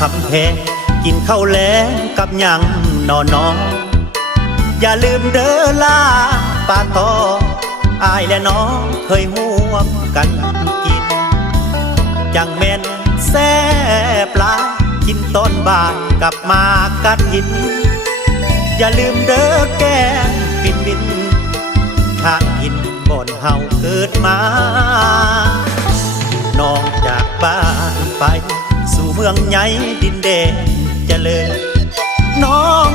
คำแพงกินข้าวแลงกับหยังนอนน้องอย่าลืมเด้อลาป้าตออายและน้องเคยห่วมกันกินจังแม่นแซ่ปลากินต้นบานกับมากัดหินอย่าลืมเด้อแก้มบินบินทางหินบ่อนเฮาเกิดมาน้องจากบ้านไปสู่เมืองใหญ่ดินแดนเจริญน้อง